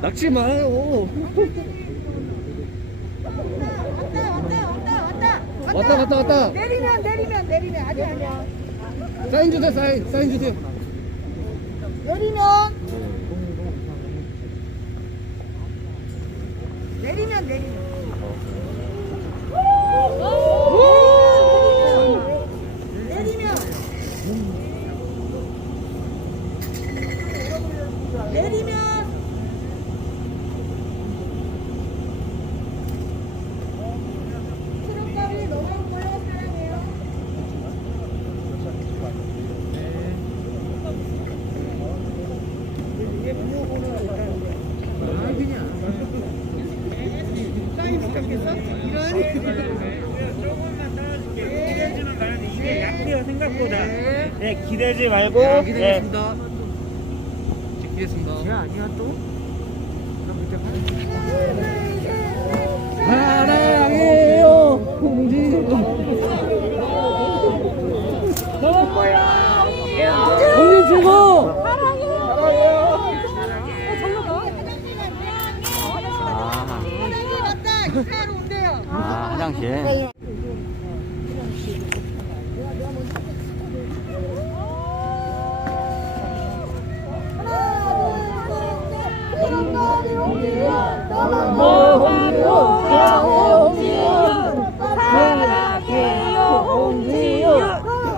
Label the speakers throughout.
Speaker 1: 낚시 마요. 왔다 왔다 왔다.
Speaker 2: 내리면 내리면 내리면 아니 아니야.
Speaker 1: 사인 주세요 사인 사인 주세요.
Speaker 2: 내리면 내리면 내리면. 내리면 내리면 트럭가위 넘어온 거요 사랑해요.
Speaker 3: 기대지는 나는 이게 약해요 생각보다. 네 기대지 말고.
Speaker 1: 네,
Speaker 3: 네.
Speaker 1: 기대겠습니다. 찍겠습니다.
Speaker 3: 아니야 또?
Speaker 1: 사랑해요 홍지. 홍지 최고.
Speaker 2: 왔다 이사로 온대요.
Speaker 4: 아, 화장실.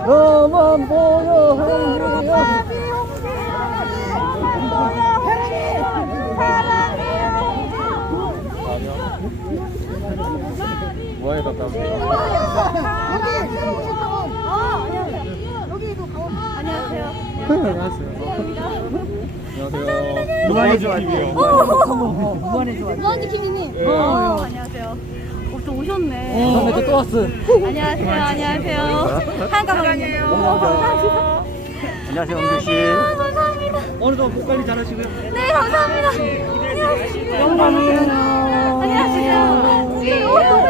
Speaker 1: 너만 보여 홍지요. 뭐에 가까우세요? 안녕하세요. 안녕하세요.
Speaker 3: 누가 좋아해요?
Speaker 5: 무한지 김이님. 어, 안녕하세요. 어, 또 오셨네.
Speaker 1: 선배 또 왔어.
Speaker 5: 안녕하세요. 안녕하세요. 한가방이에요. 감사합니다.
Speaker 4: 안녕하세요, 홍규 씨.
Speaker 5: 감사합니다.
Speaker 1: 오늘도 목 관리 잘하시고요.
Speaker 5: 네, 감사합니다. 안녕하세요. 영광이에요. 안녕하세요. 어. 어,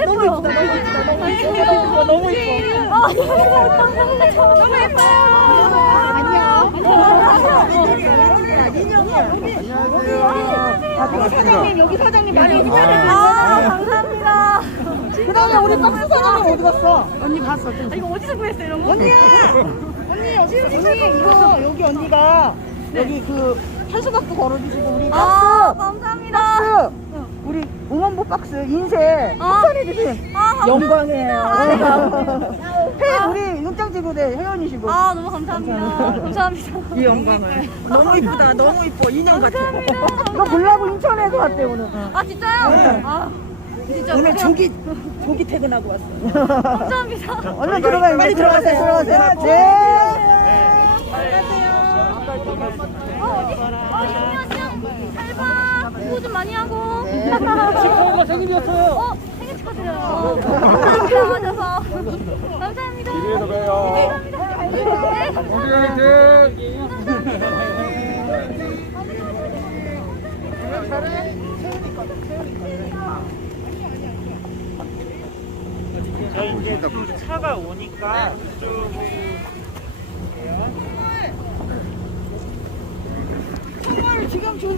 Speaker 2: 여기
Speaker 5: 아,
Speaker 2: 박수?
Speaker 5: 아,
Speaker 2: 그 현수막도 걸어주시고 우리
Speaker 5: 아,
Speaker 2: 박스
Speaker 5: 감사합니다.
Speaker 2: 박스 우리 응원보 박스 인쇄
Speaker 5: 아.
Speaker 2: 협찬해주신
Speaker 5: 아,
Speaker 2: 영광이에요. 팬 우리 윤장지구대 회원이시고
Speaker 5: 아, 너무 감사합니다. 감사합니다.
Speaker 2: 이 영광을 너무 이쁘다 너무 이뻐 인형 같아. 이거 보려고 인천에서 왔대 오늘.
Speaker 5: 아, 진짜요?
Speaker 2: 네.
Speaker 5: 아, 진짜.
Speaker 2: 오늘
Speaker 5: 그냥-
Speaker 2: 조기 조기 퇴근하고 왔어.
Speaker 5: 감사합니다.
Speaker 2: 얼른 들어가요. 빨리 들어가세요. 들어가세요. 네.
Speaker 5: 어, 어디? 어, 신미야 씨. 잘 봐. 공부 좀 많이 하고.
Speaker 1: 친구가 생일이었어요.
Speaker 5: 어, 생일 축하드려요. 감사합니다. 와줘서. 감사합니다.
Speaker 1: TV에서 봬요.
Speaker 5: 감사합니다. 네.
Speaker 3: 저희 이제 또 차가 오니까 좀
Speaker 2: 정말 지금 줄